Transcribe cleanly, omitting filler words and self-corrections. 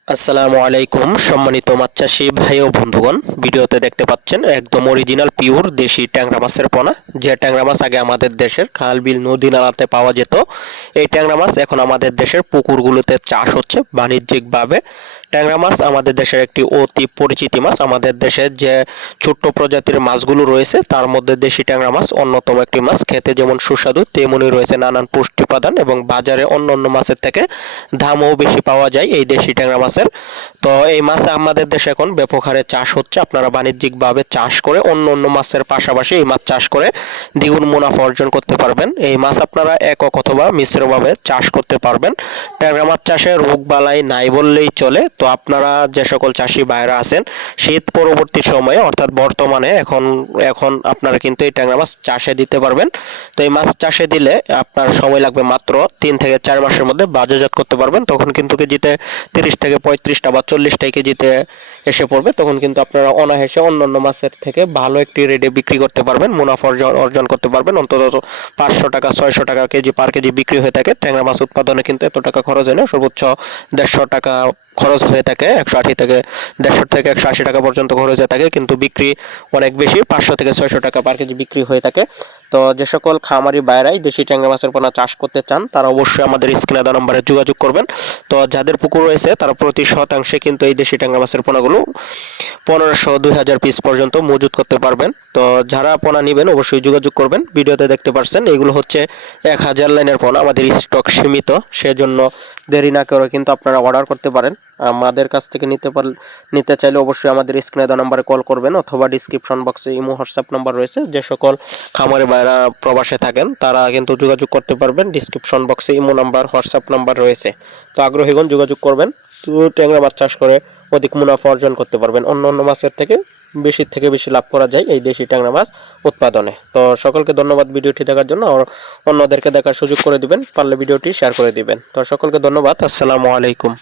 আসসালামু আলাইকুম সম্মানিত মাছ চাষি ভাই ও বন্ধুগণ, ভিডিওতে দেখতে পাচ্ছেন একদম অরিজিনাল পিওর দেশি ট্যাংরা মাছের পোনা। যে ট্যাংরা মাছ আগে আমাদের দেশের খাল বিল নদী নালাতে পাওয়া যেত, এই ট্যাংরা মাছ এখন আমাদের দেশের পুকুরগুলোতে চাষ হচ্ছে বাণিজ্যিকভাবে। ট্যাংরা মাছ আমাদের দেশের একটি অতি পরিচিতি মাছ। আমাদের দেশের যে ছোট্ট প্রজাতির মাছগুলো রয়েছে তার মধ্যে দেশি ট্যাংরা মাছ অন্যতম একটি মাছ। খেতে যেমন সুস্বাদু তেমনই রয়েছে নানান পুষ্টি উপাদান এবং বাজারে অন্য অন্য মাছের থেকে দামও বেশি পাওয়া যায় এই দেশি ট্যাংরা মাছের। তো এই মাছ আমাদের দেশে এখন ব্যাপক হারে চাষ হচ্ছে। আপনারা বাণিজ্যিকভাবে চাষ করে অন্য অন্য মাছের পাশাপাশি এই মাছ চাষ করে দ্বিগুণ মুনাফা অর্জন করতে পারবেন। এই মাছ আপনারা একক অথবা মিশ্রভাবে চাষ করতে পারবেন। ট্যাংরা মাছ চাষে রোগবালাই নাই বললেই চলে। তো আপনারা যে সকল চাষি ভাইরা আছেন শীত পরবর্তী সময়ে অর্থাৎ বর্তমানে এখন আপনারা কিন্তু এই ট্যাংরা মাছ চাষে দিতে পারবেন। তো এই মাছ চাষে দিলে আপনার সময় লাগবে মাত্র 3 থেকে 4 মাসের মধ্যে বাজারজাত করতে পারবেন। তখন কিন্তু কেজিতে 30 থেকে 35টা বা 40টা কেজিতে এসে পড়বে। তখন কিন্তু আপনারা অনায়াসে অন্যান্য মাছের থেকে ভালো একটি রেটে বিক্রি করতে পারবেন, মুনাফা অর্জন করতে পারবেন। অন্তত 500 টাকা 600 টাকা কেজি পার কেজি বিক্রি হয়ে থাকে। ট্যাংরা মাছ উৎপাদনে কিন্তু এত টাকা খরচ হয় না, সর্বোচ্চ 150 টাকা খরচ হয়ে থাকে। 180 থেকে 150 থেকে 180 টাকা পর্যন্ত খরচ হয়ে থাকে, কিন্তু বিক্রি অনেক বেশি, 500 থেকে 600 টাকা পার কেজি বিক্রি হয়ে থাকে। তো যে সকল খামারি বাইরাই দেশি ট্যাংরা মাছের পোনা চাষ করতে চান তারা অবশ্যই আমাদের স্ক্রিনে দেওয়া নম্বরে যোগাযোগ করবেন। তো যাদের পুকুর রয়েছে তারা প্রতি শতাংশে কিন্তু এই দেশি ট্যাংরা মাছের পোনাগুলো 1500-2000 পিস পর্যন্ত মজুত করতে পারবেন। তো যারা পোনা নেবেন অবশ্যই যোগাযোগ করবেন। ভিডিওতে দেখতে পাচ্ছেন এগুলো হচ্ছে 1000 লাইনের পোনা, আমাদের স্টক সীমিত, সেজন্য দেরি না করে কিন্তু আপনারা অর্ডার করতে পারেন। আমাদের কাছ থেকে নিতে চাইলে অবশ্যই আমাদের স্ক্রিনে দেওয়া নম্বরে কল করবেন অথবা ডিসক্রিপশন বক্সে ইমো হোয়াটসঅ্যাপ নাম্বার রয়েছে। যে সকল খামারে বাইরা প্রবাসে থাকেন তারা কিন্তু যোগাযোগ করতে পারবেন। ডিসক্রিপশন বক্সে ইমো নাম্বার হোয়াটসঅ্যাপ নাম্বার রয়েছে। তো আগ্রহীগণ যোগাযোগ করবেন। তো ট্যাংরা মাছ চাষ করে অধিক মুনাফা অর্জন করতে পারবেন। অন্য অন্য মাছের থেকে বেশি লাভ করা যায় এই দেশি ট্যাংরা মাছ উৎপাদনে। তো সকলকে ধন্যবাদ ভিডিওটি দেখার জন্য। আর অন্যদেরকে দেখার সুযোগ করে দিবেন, পারলে ভিডিওটি শেয়ার করে দিবেন। তো সকলকে ধন্যবাদ। আসসালামু আলাইকুম।